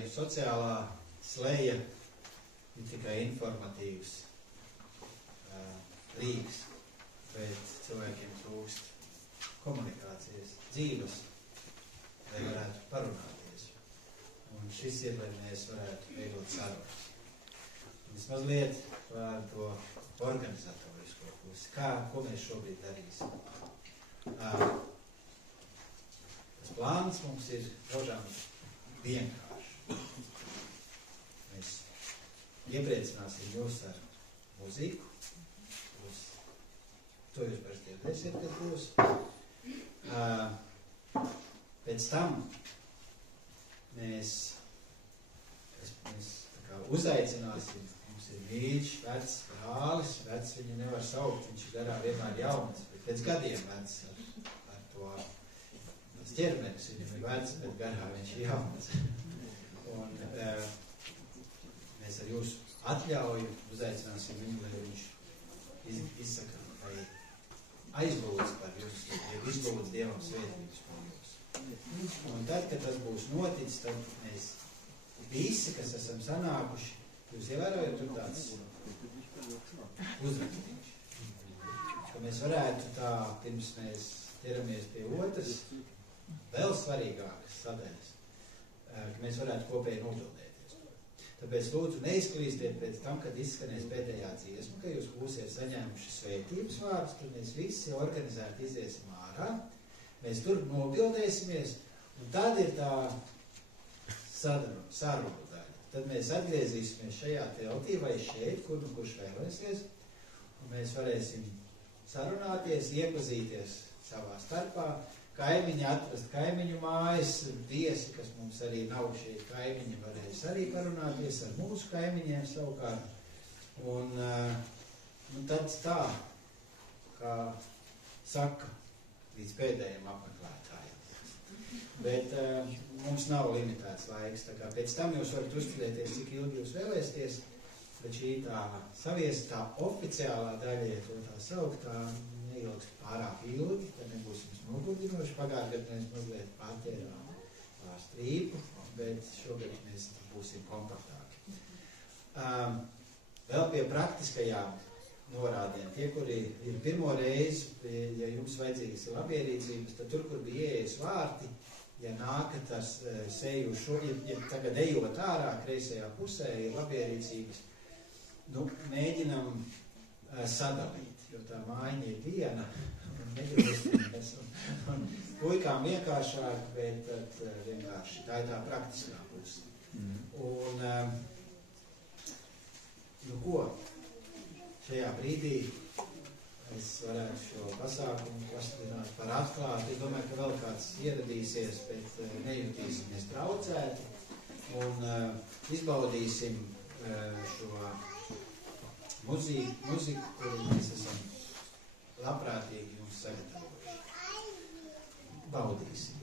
šodien sociālā sleja ir tikai informatīvs rīks, bet cilvēkiem trūkst komunikācijas, dzīves, lai varētu parunāties. Un šis ir, lai mēs varētu veidot sarunas. Es mazliet par to organizatorisko pusi. Ko mēs šobrīd darīsim? Tas plāns mums ir rožām vienkārši. Mēs iepriecināsim jūs ar mūziku. To jūs pēc dzirdēsiet, kad būs. Pēc tam mēs tā kā uzaicināsim. Mums ir mīļš, vecs brālis. Vecs viņu nevar saukt, viņš ir garā vienmēr jauns, bet pēc gadiem vecs ar to ķermenis. Viņam ir vecs, bet garā viņš ir jauns. Un mēs ar jūsu atļauju uzaicināsim viņu, lai viņš izsaka vai aizlūdz par jums, ja izlūdz Dievam svētības par jums. Un tad, kad tas būs noticis, tad mēs visi, kas esam sanākuši, jūs ievērojat tur tāds uzrakstīši. Ka mēs varētu tā, pirms mēs ķeramies pie otras, vēl svarīgākas sadaļas, ka mēs varētu kopēji nobildēties. Tāpēc lūdzu neizklīstiet pēc tam, kad izskanēs pēdējā dziesma, ka jūs būsiet saņēmuši svētības vārdus, tad mēs visi organizēti iziesim ārā, mēs tur nobildēsimies, un tad ir tā saruna daļa. Tad mēs atgriezīsimies šajā teltī vai šeit, kur nu kurš vēlēsies, un mēs varēsim sarunāties, iepazīties savā starpā, kaimiņi atrast kaimiņu mājas, viesi, kas mums arī nav šie kaimiņi, varēs arī parunāties ar mūsu kaimiņiem savukārt. Un tad tā, kā saka, līdz pēdējiem apmeklētājiem. Bet mums nav limitēts laiks, tā kā pēc tam jūs varat uzturēties, cik ilgi jūs vēlēsties, bet šī tā saviestā oficiālā daļa, ja to tā saukt, tā neilgs pārāk ilgi, tad nebūsim nogurdinoši. Pagājušajā gadā mēs mazliet pārķērām strīpu, bet šogad mēs būsim kompaktāki. Vēl pie praktiskajām norādēm. Tie, kuri ir pirmo reizi, ja jums vajadzīgas ir labierīcības, tad tur, kur bija ieejas vārti, ja nākat ar seju ja tagad ejot ārā, kreisajā pusē ir labierīcības, mēģinam sadalīt, jo tā mājiņa ir viena, un negribas, un puikām vienkāršāk, bet vienkārši tā ir tā praktiskā puse. Un, šajā brīdī es varētu šo pasākumu pasludināt par atklātu. Es domāju, ka vēl kāds ieradīsies, bet nejutīsimies traucēti, un izbaudīsim šo muziku, kuru mēs esam labprātīgi jums sagatavojuši. Baudīsim.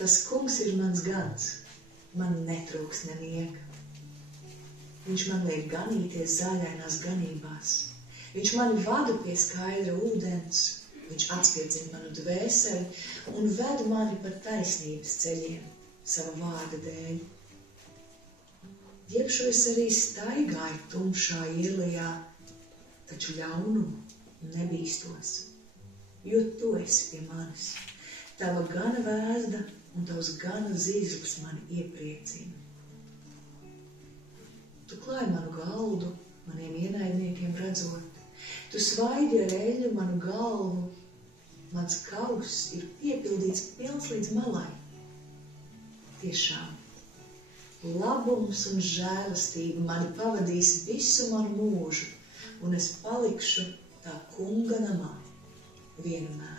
Tas kungs ir mans gans, man netrūks nemiega. Viņš man liek ganīties zaļainās ganībās. Viņš mani vada pie skaidra ūdens. Viņš atspiedzina manu dvēseli un ved mani pa taisnības ceļiem sava vārda dēļ. Iepšu es arī staigāju tumšā ielajā, taču ļaunumu nebīstos, jo tu esi pie manis. Tava gana vēzda un tavs gana zīzlis mani iepriecina. Tu klāji manu galdu, maniem ienaidniekiem redzot. Tu svaidi ar eļļu manu galvu. Mans kauss ir piepildīts pilns līdz malai. Tiešām, labums un žēlastība mani pavadīs visu manu mūžu, un es palikšu tā kunga namā vienmēr.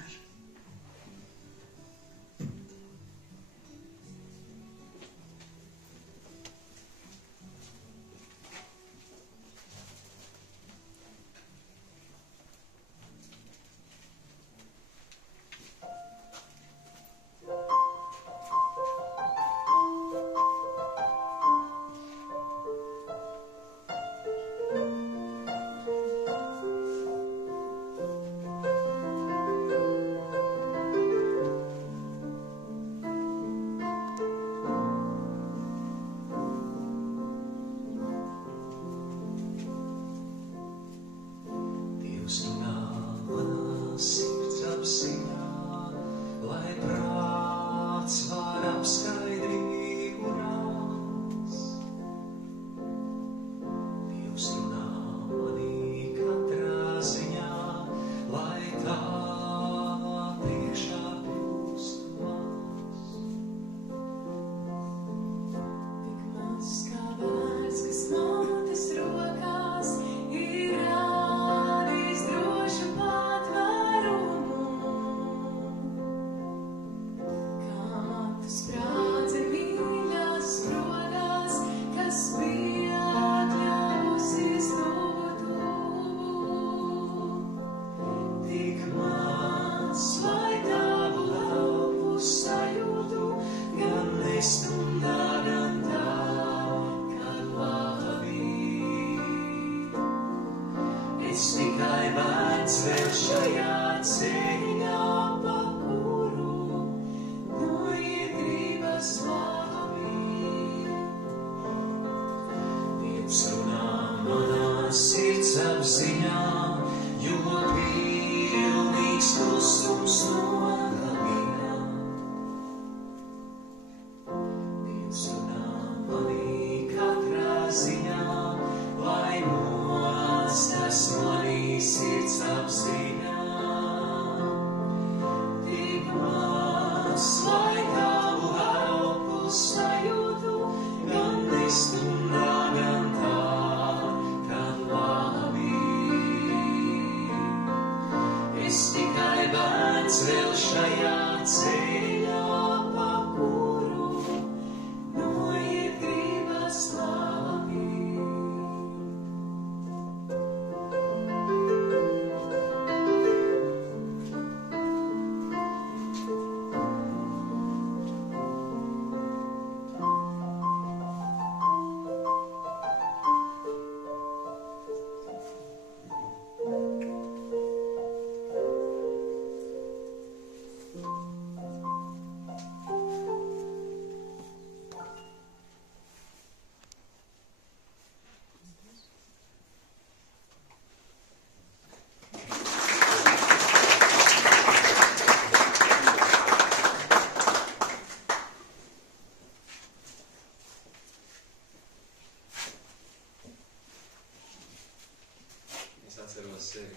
Sevi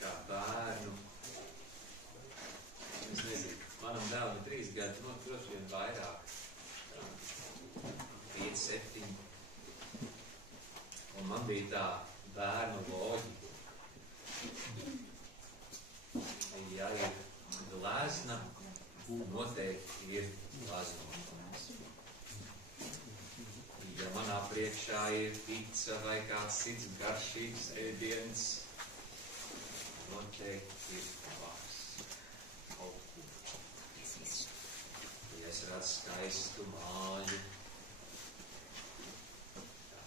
kā bērnu. Es nezinu, manam dēlam ir 3 gadi, droši vien vairāk, 5, 7. Un man bija tā bērnu loģika. Ja ir glezna, noteikti ir glaznotājs. Ja manā priekšā ir pica vai kāds cits garšīgs ēdiens, noteikti ir vārds. tādu skaistu māju.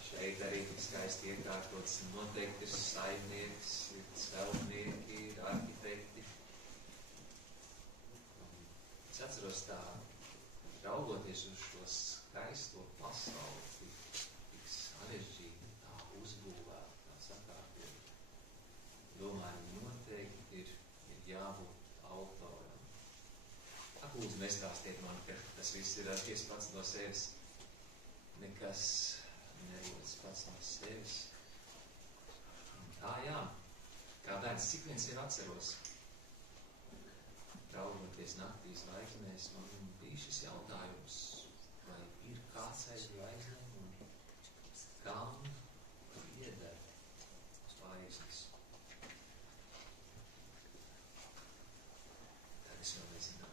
Šeit arī skaisti iekārtots noteikti ir saimnieks, ir celtnieki, ir arhitekti. Es atceros tā, raugoties uz šo skaisto pasauli, tik sarežģīti tā uzbūvēt, tā sakārtot. Domāju, noteikti ir jābūt autoram. Ak, lūdzu, nestāstiet man, ka tas viss ir radies pats no sevis. Nekas nerodas pats no sevis. Jā, kā bērns, cik viens ir atceros. Raugoties naktī zvaigznēs, man bija šis jautājums, vai ir kāds aiz zvaigznēm un kam pieder zvaigznes. Tad es vēl nezināju.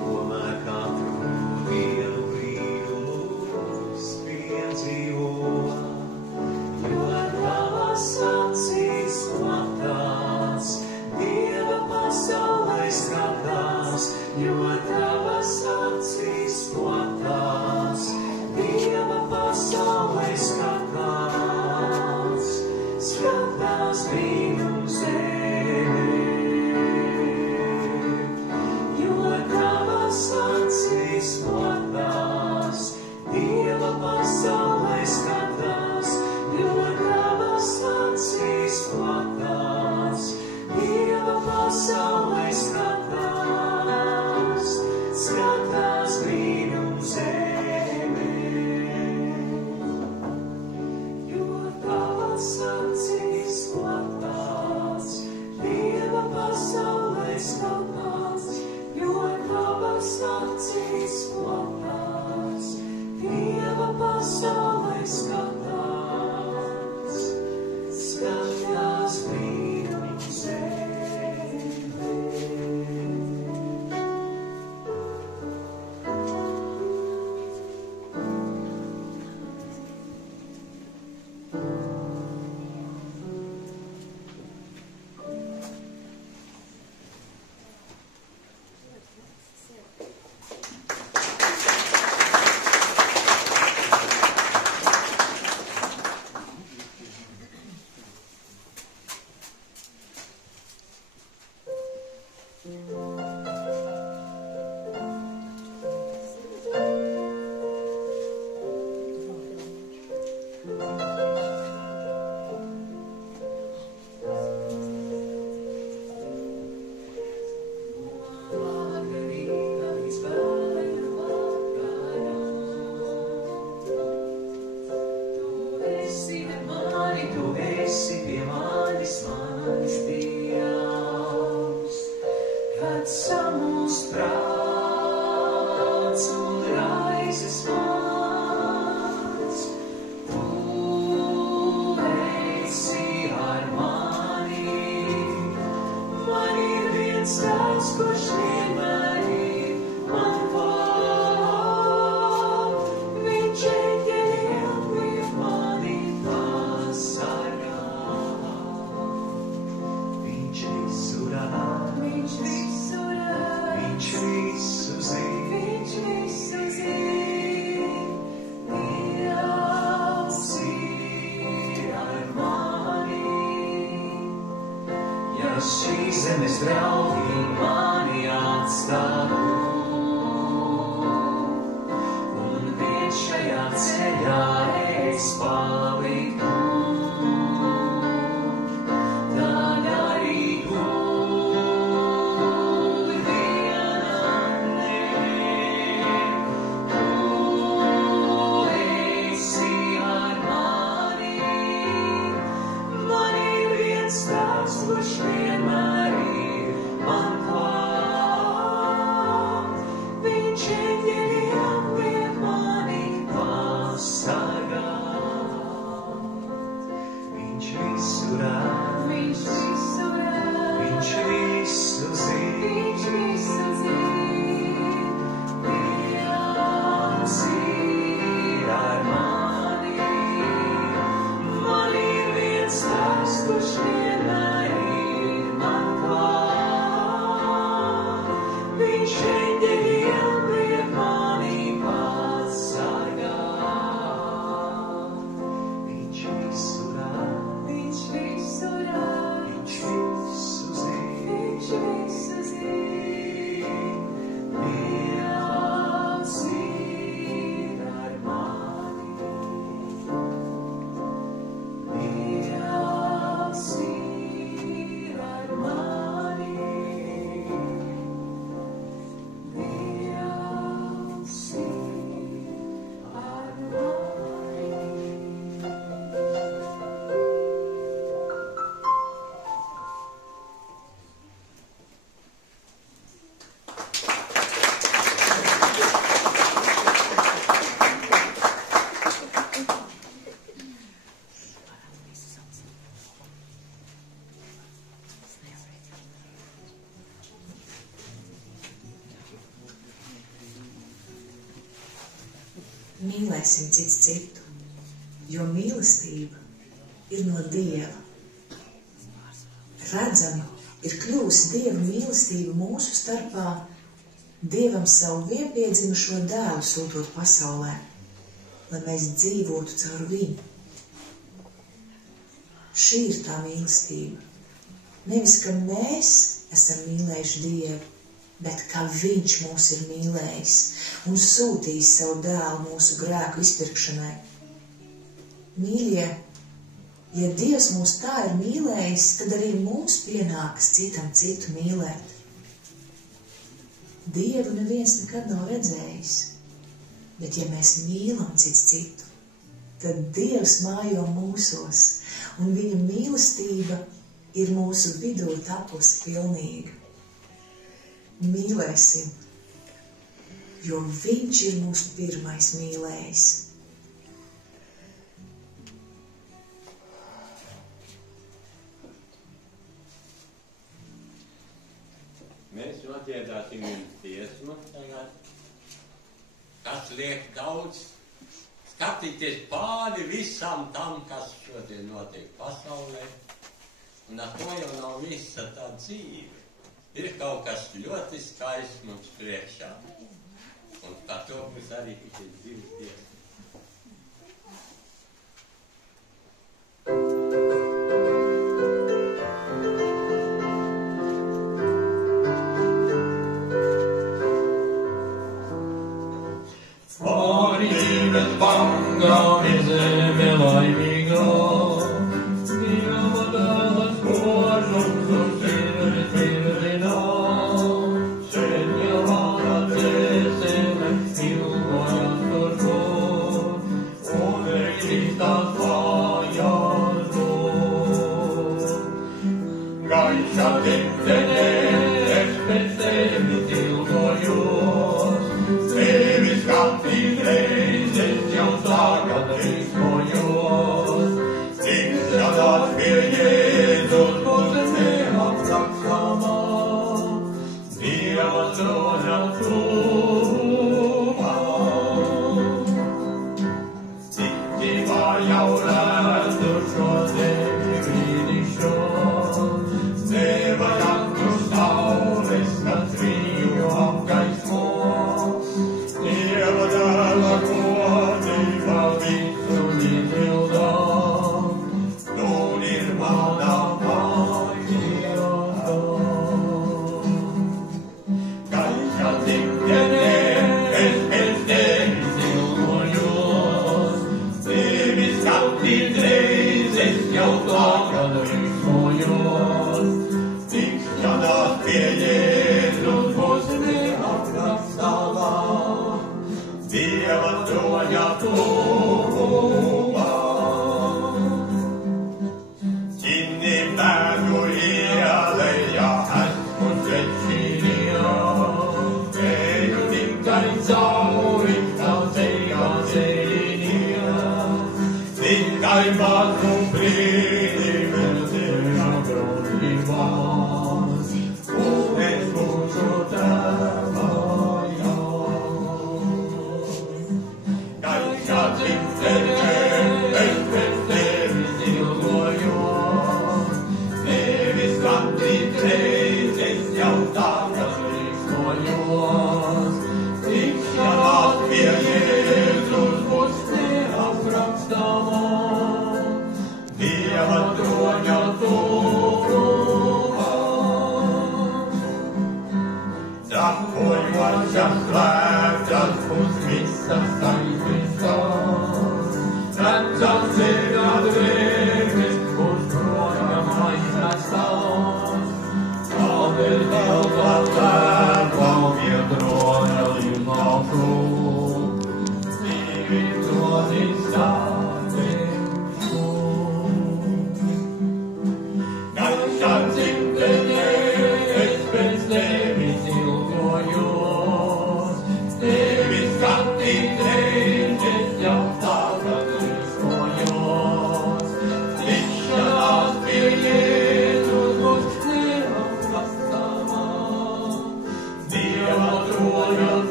Tomēr katru dienu brīdi Mīlēsim cits citu, jo mīlestība ir no Dieva. Redzami ir kļūsi Dieva mīlestība mūsu starpā, Dievam savu vienpiedzimušo dēlu sūtot pasaulē, lai mēs dzīvotu caur viņu. Šī ir tā mīlestība. Nevis, ka mēs esam mīlējuši Dievu, bet ka Viņš mūs ir mīlējis un sūtījis savu dēlu mūsu grēku izpirkšanai. Mīļie, ja Dievs mūs tā ir mīlējis, tad arī mums pienākas citam citu mīlēt. Dievu neviens nekad nav redzējis, bet ja mēs mīlam cits citu, tad Dievs mājo mūsos, un Viņa mīlestība ir mūsu vidū tapusi pilnīga. Mīlēsim, jo Viņš ir mūsu pirmais mīlējis. Mēs nodziedāsim jums dziesmu tagad, kas liek daudz skatīties pāri visam tam, kas šodien notiek pasaulē, un ar to jau nav visa tā dzīve. Ir kaut kas ļoti skaists mums priekšā, un par to būs arī šīs divas dienas. Pāri dzīves bangām ir zeme laimīgā, Dieva dēla spožums uz sirds virzina, ceļa vārā dvēsele ilgojas tur kur, un Kristās vājās būt. Gaiša dzimtenē, es pēc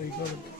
Holy God.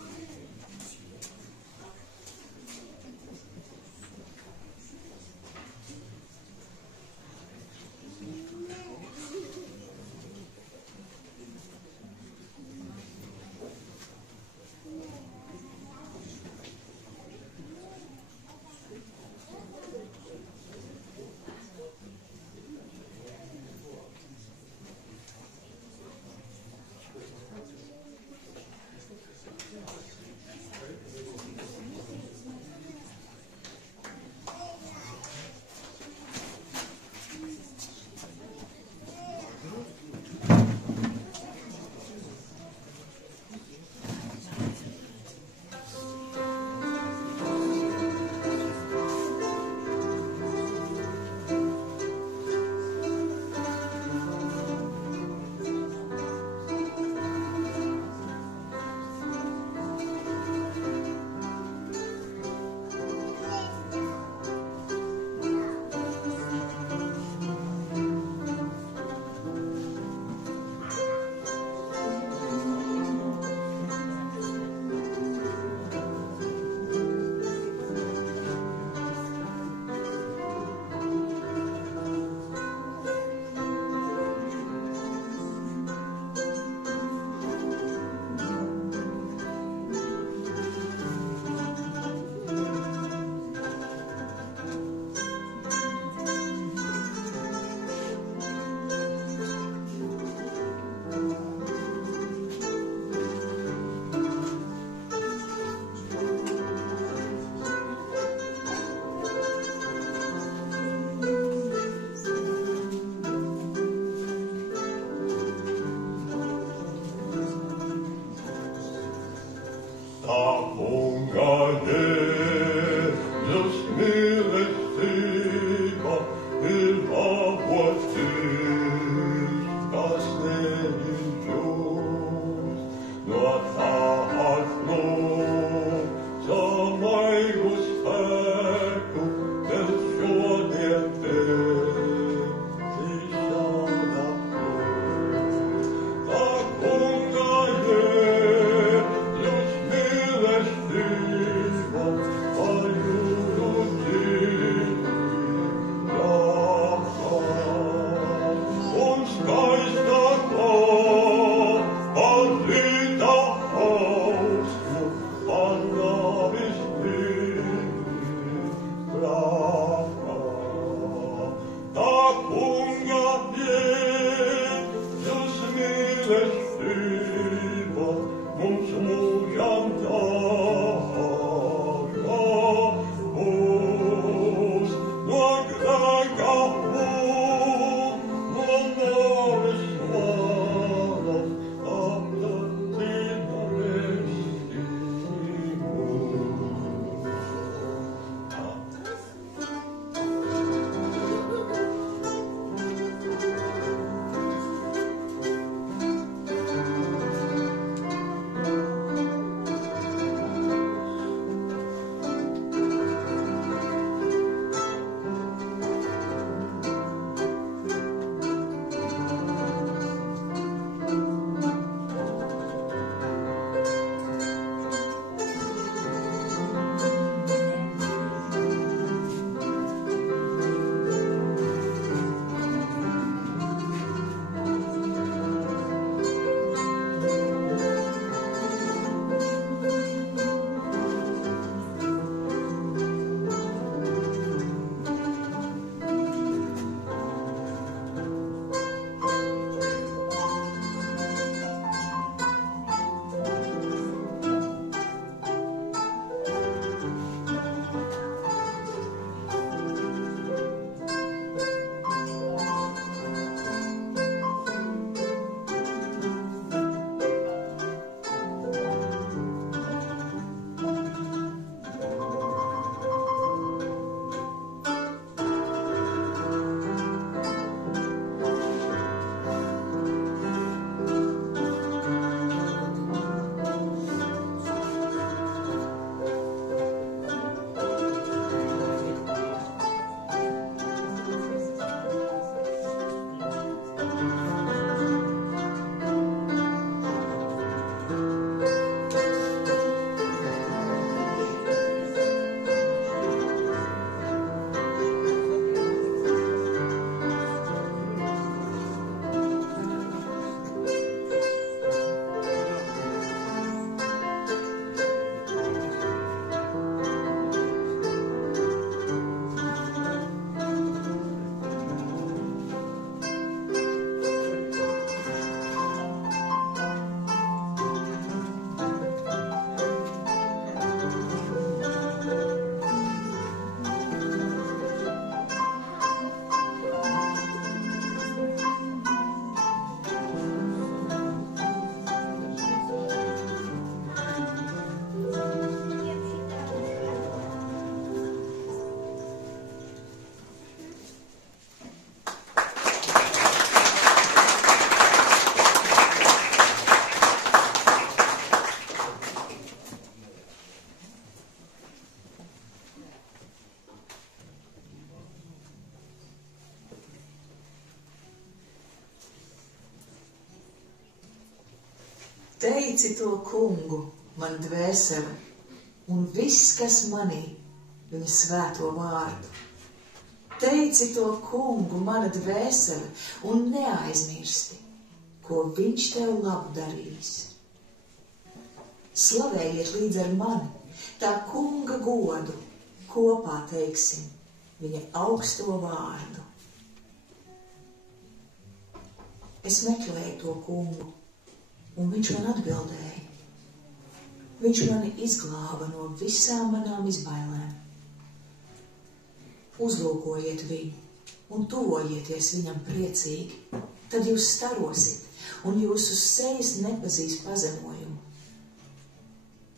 Teici to kungu, man dvēsele, un viss, kas manī, viņa svēto vārdu. Teici to kungu, mana dvēsele, un neaizmirsti, ko viņš tev labu darīs. Slavējiet līdz ar mani, tā kunga godu, kopā teiksim viņa augsto vārdu. Es meklēju to kungu, un viņš man atbildēja. Viņš mani izglāba no visām manām izbailēm. Uzlūkojiet viņu un tuvojieties viņam priecīgi, tad jūs starosit, un jūsu sejas nepazīs pazemojumu.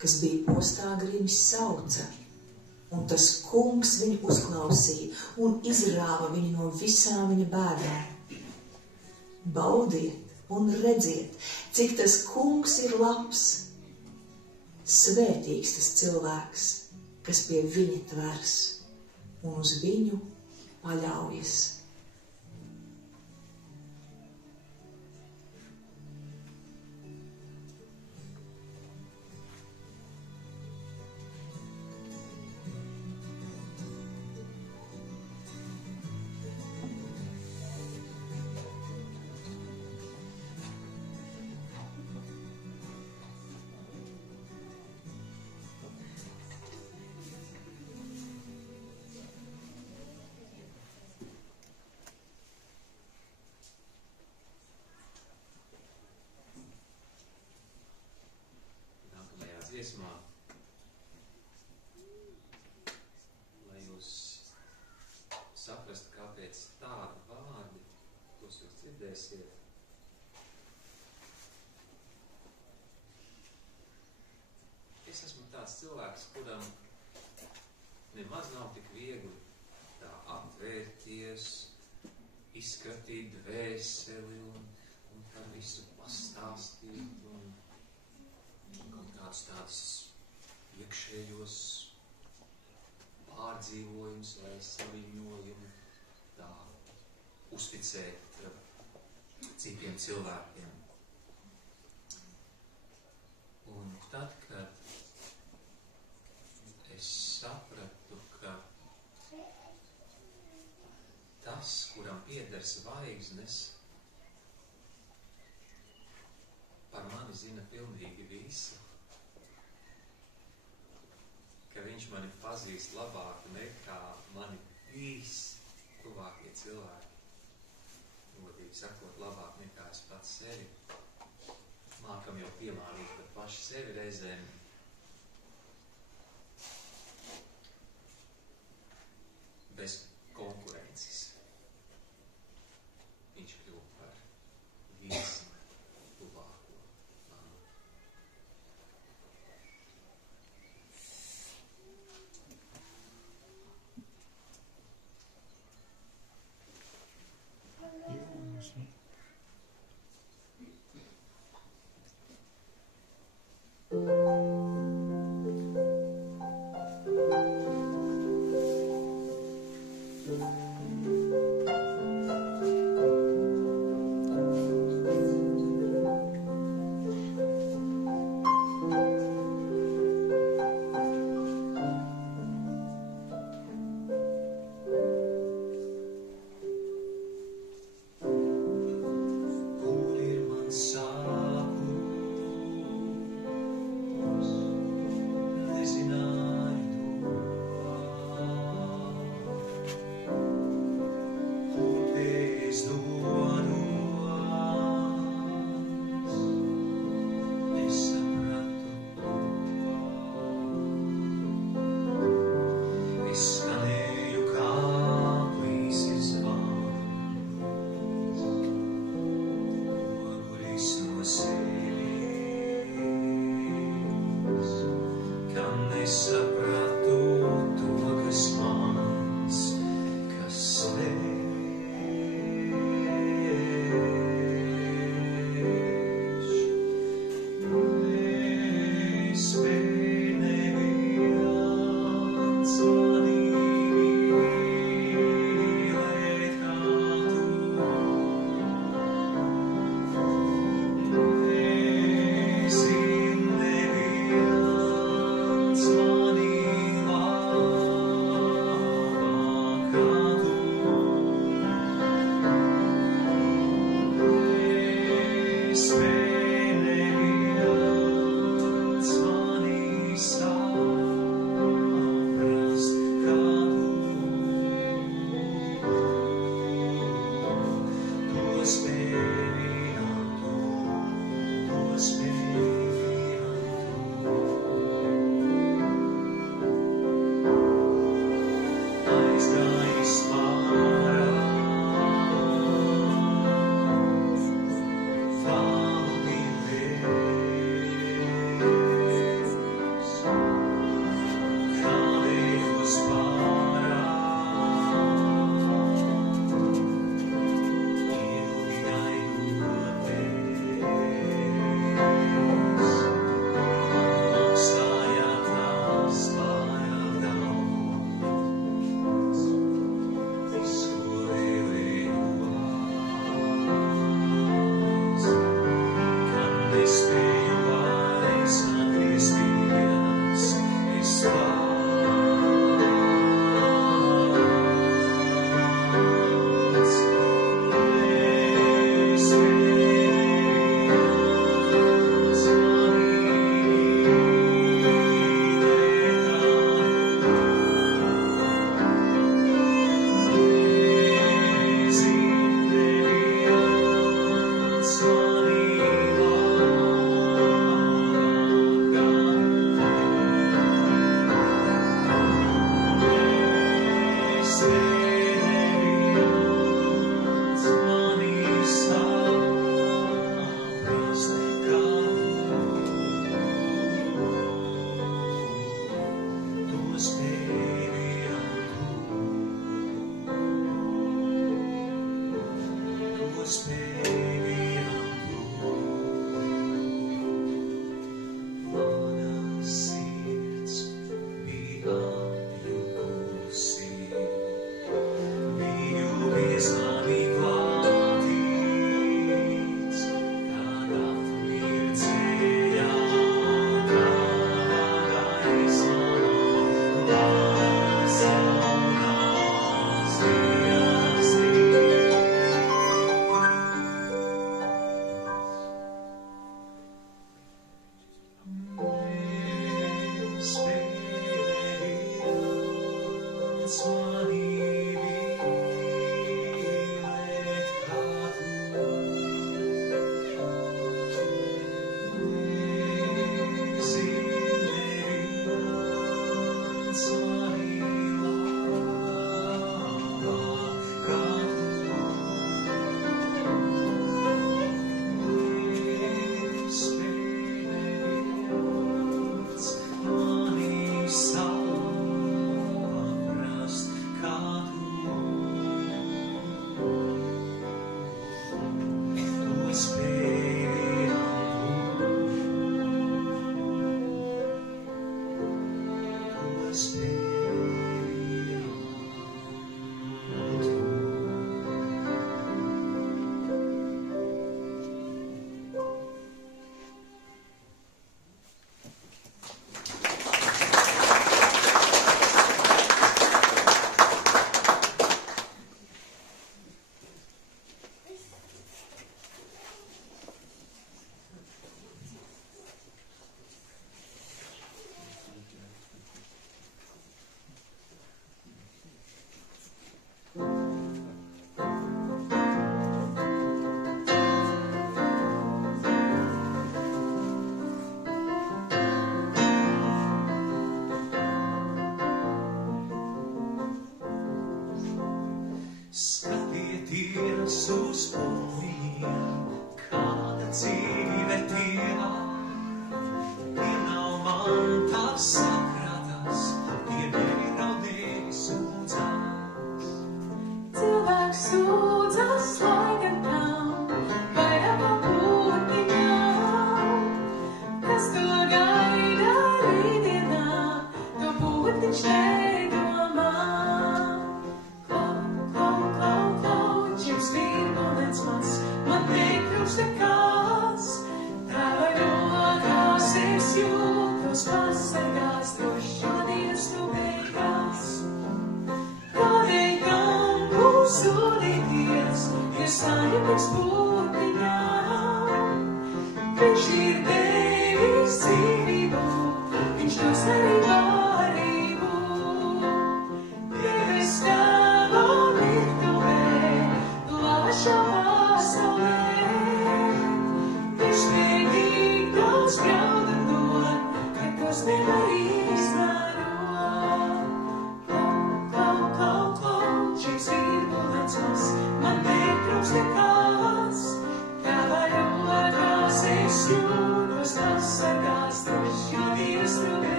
Kas bija postā grimis sauca, un tas kungs viņu uzklausīja un izrāva viņu no visām viņa bēdām. Baudiet un redziet, cik tas kungs ir labs. Svētīgs tas cilvēks, kas pie viņa tvers un uz viņu paļaujas. Dziesmā, lai jūs saprastu, kāpēc tādi vārdi, tos jūs dzirdēsiet. Es esmu tāds cilvēks, kuram nemaz nav tik viegli tā atvērties, izskatīt dvēseli un par visu pastāstīt un tādus iekšējos pārdzīvojums vai saviņojumu tā uzticēt citiem cilvēkiem. Un tad, kad es sapratu, ka tas, kuram pieder zvaigznes, par mani zina pilnīgi visu, ka viņš mani pazīst labāk nekā mani tuvākie cilvēki. Godīgi sakot, labāk nekā es pats sevi. Mākam jau piemānīt, bet paši sevi reizēm. Bez konkurences. Viņš kļūst par visu.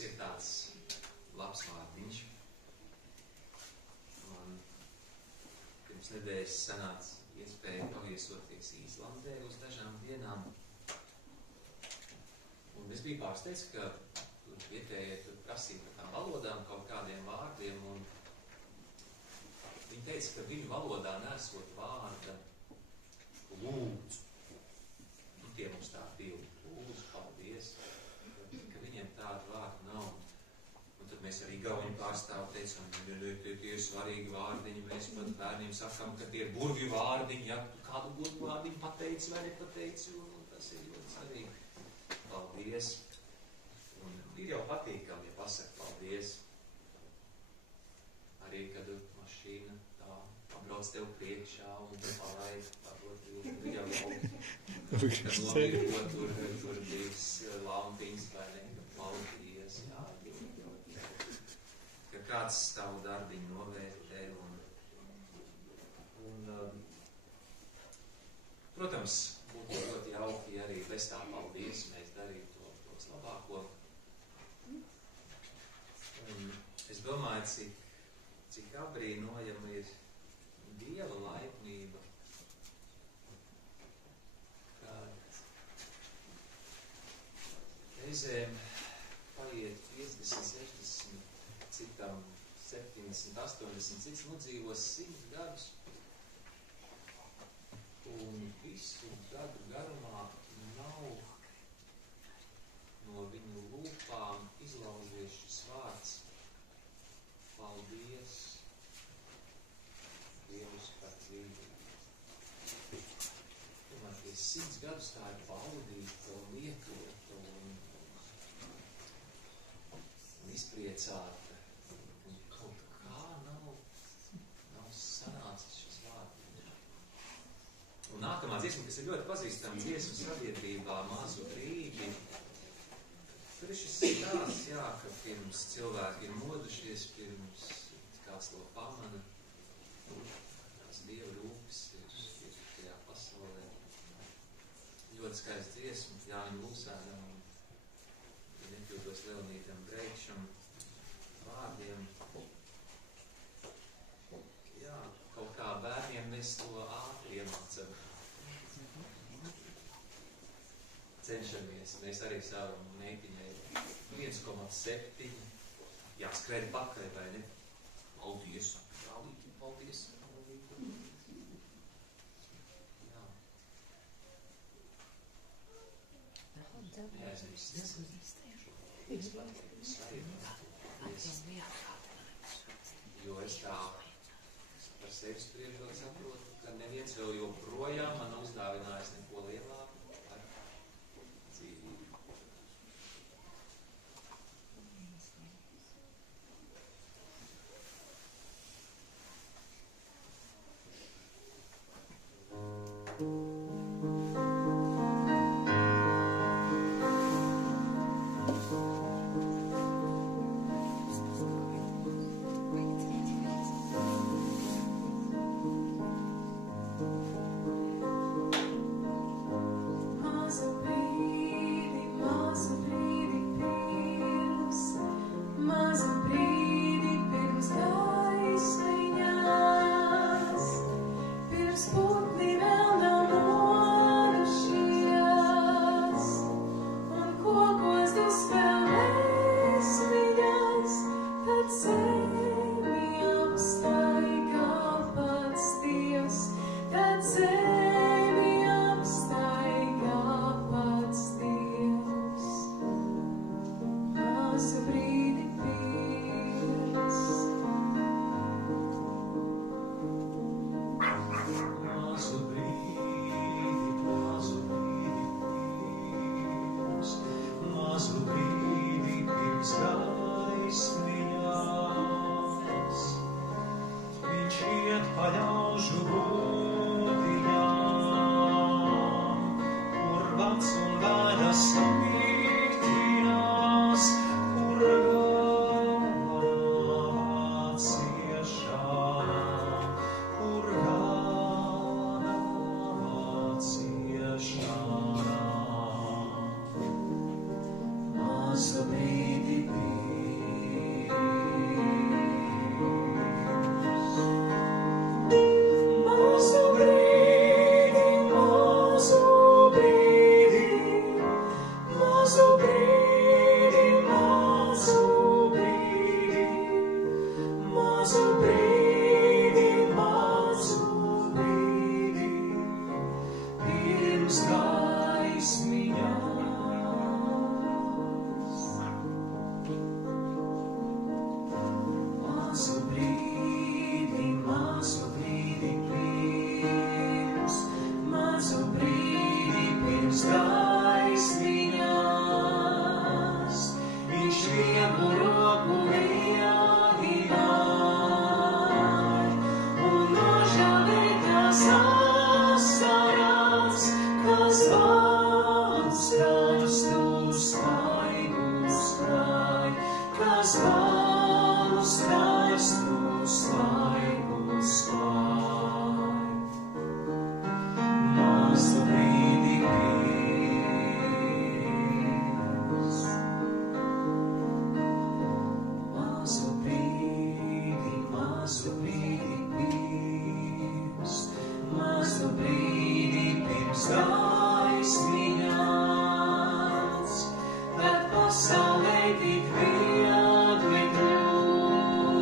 Ir tāds labs vārdiņš. Man pirms nedēļas sanāca iespēja paviesoties Īslandē uz dažām dienām. Un es biju pārsteigts, ka tur vietējie tur prasīja par tām valodām kaut kādiem vārdiem. Un viņi teica, ka viņu valodā nesot vārda lūdzu. Nu, tie mums tā bija lūdzu, paldies. Ka viņiem tādu vārdu nav. Un tad mēs arī Gauņu pārstāvu teicām, tie ir svarīgi vārdiņi, mēs pat bērniem sakām, ka tie ir burvju vārdiņi, ja tu kādu burvju vārdiņu pateici vai nepateici, un tas ir ļoti svarīgi. Paldies. Un ir jau patīkami, ja pasaka paldies. Arī, kad mašīna tā pabrauc tev priekšā un te palaid, varbūt ir jau jauki. Kad nomirko tur divas lampiņas vai ne, paldies, jā. Ka kāds tavu darbiņu novērtē un protams, būtu ļoti jauki, ja arī bez tā paldies mēs darītu to labāko. Un es domāju, cik abrīnojama ir Dieva laipnība. Reizēm paiet 50, 60, citam 70, 80, cits nodzīvos 100 gadus. Un visu gadu garumā nav no viņu lūpām izlauzies šis vārds paldies Dievs par dzīvību. Domāju, 100 gadus tā ir baudīta un lietota un izpriecāta. Un kaut kā nav sanācis šis vārds. Un nākamā dziesma, kas ir ļoti pazīstama dziesmu sabiedrībā, Mazu brīdi. Tur ir šis stāsts, jā, ka pirms cilvēki ir modušies, pirms kāds to pamana, tās Dieva rūpes ir tajā pasaulē. Ļoti skaists dziesma, Jāņa Lūsēnam un nekļūtos Leonītam Breikšam vārdiem. Jā, kaut kā bērniem mēs to ātri iemācam. Cenšamies, mēs arī savam meitiņai 1,7 jāskrēja pakaļ, vai ne? Paldies, brālīti, paldies. Jā. Neaizmirst. Jo es tā par sevi spriežot saprotu, ka neviens vēl joprojām man uzdāvinājis neko lielāku par dzīvību. Pasaulē tik viegli kļūt.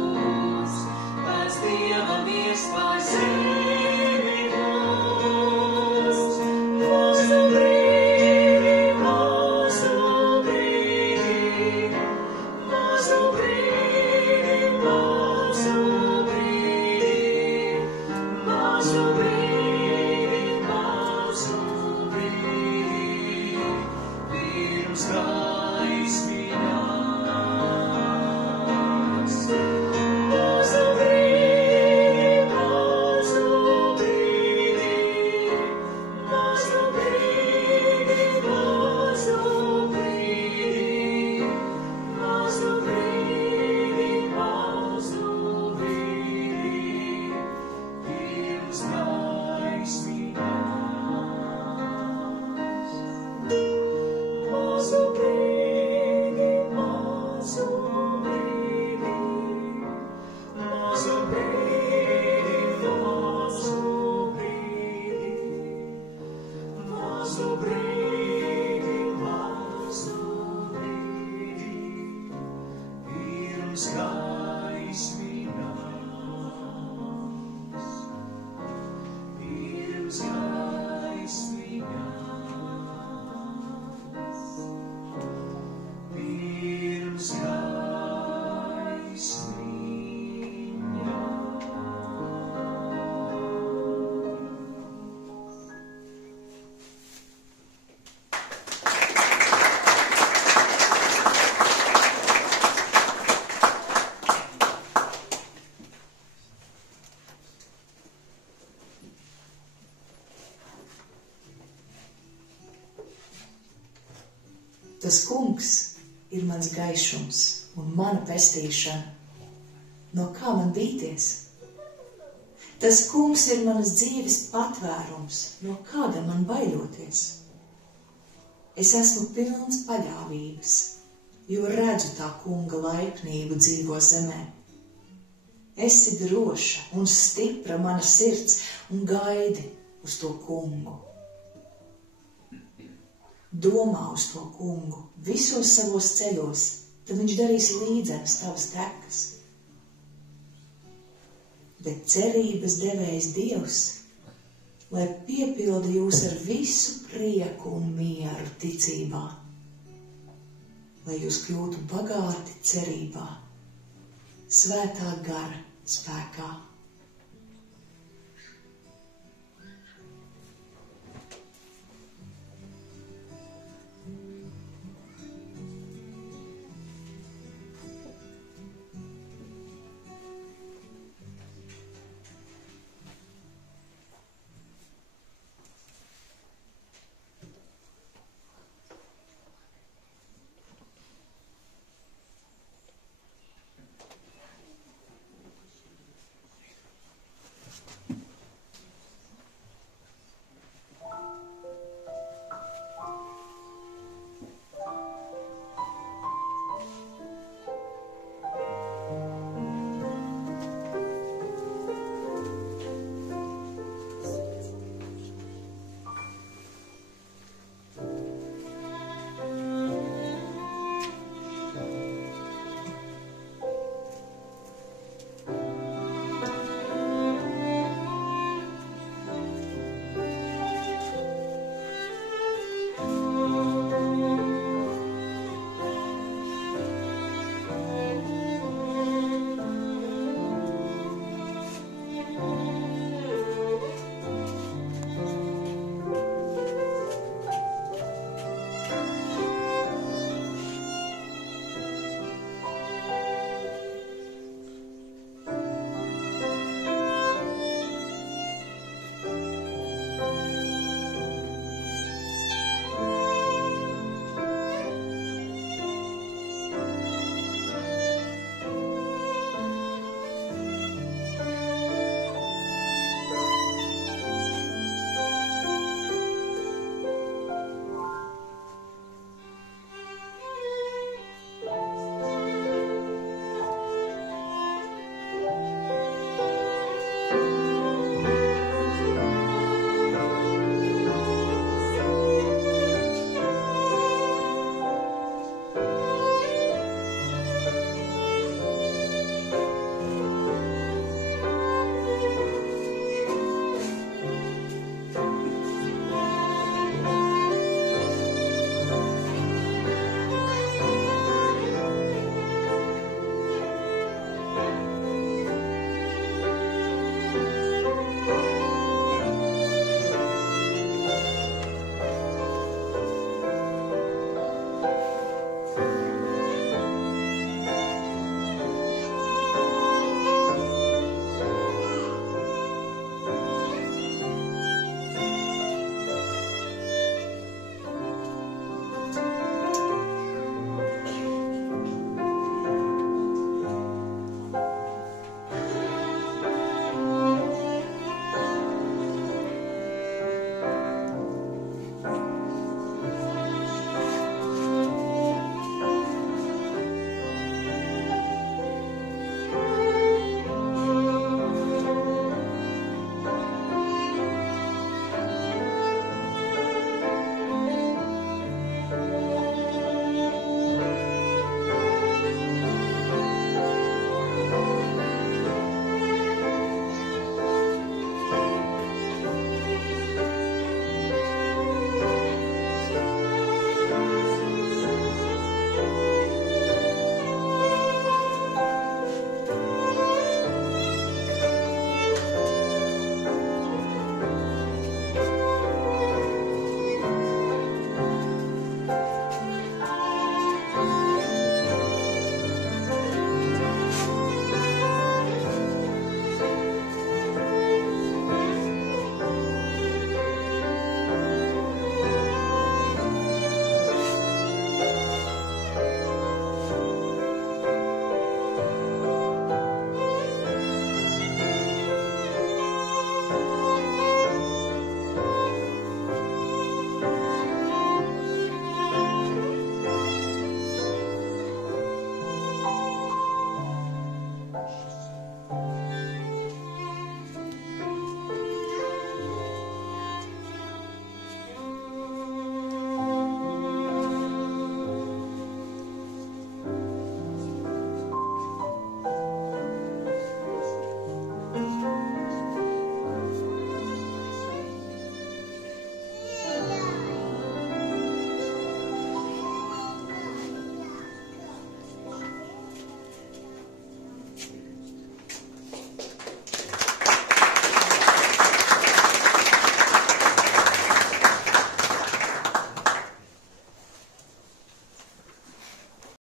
Tas kungs ir mans gaišums un mana pestīšana. No kā man bīties? Tas kungs ir manas dzīves patvērums, no kāda man baiļoties. Es esmu pilns paļāvības, jo redzu tā kunga laipnību dzīvo zemē. Esi droša un stipra mana sirds un gaidi uz to kungu. Domā uz to kungu visos savos ceļos, tad viņš darīs līdzenas tavas tekas. Bet cerības devējs Dievs, lai piepilda jūs ar visu prieku un mieru ticībā, lai jūs kļūtu bagāti cerībā, svētā gara spēkā.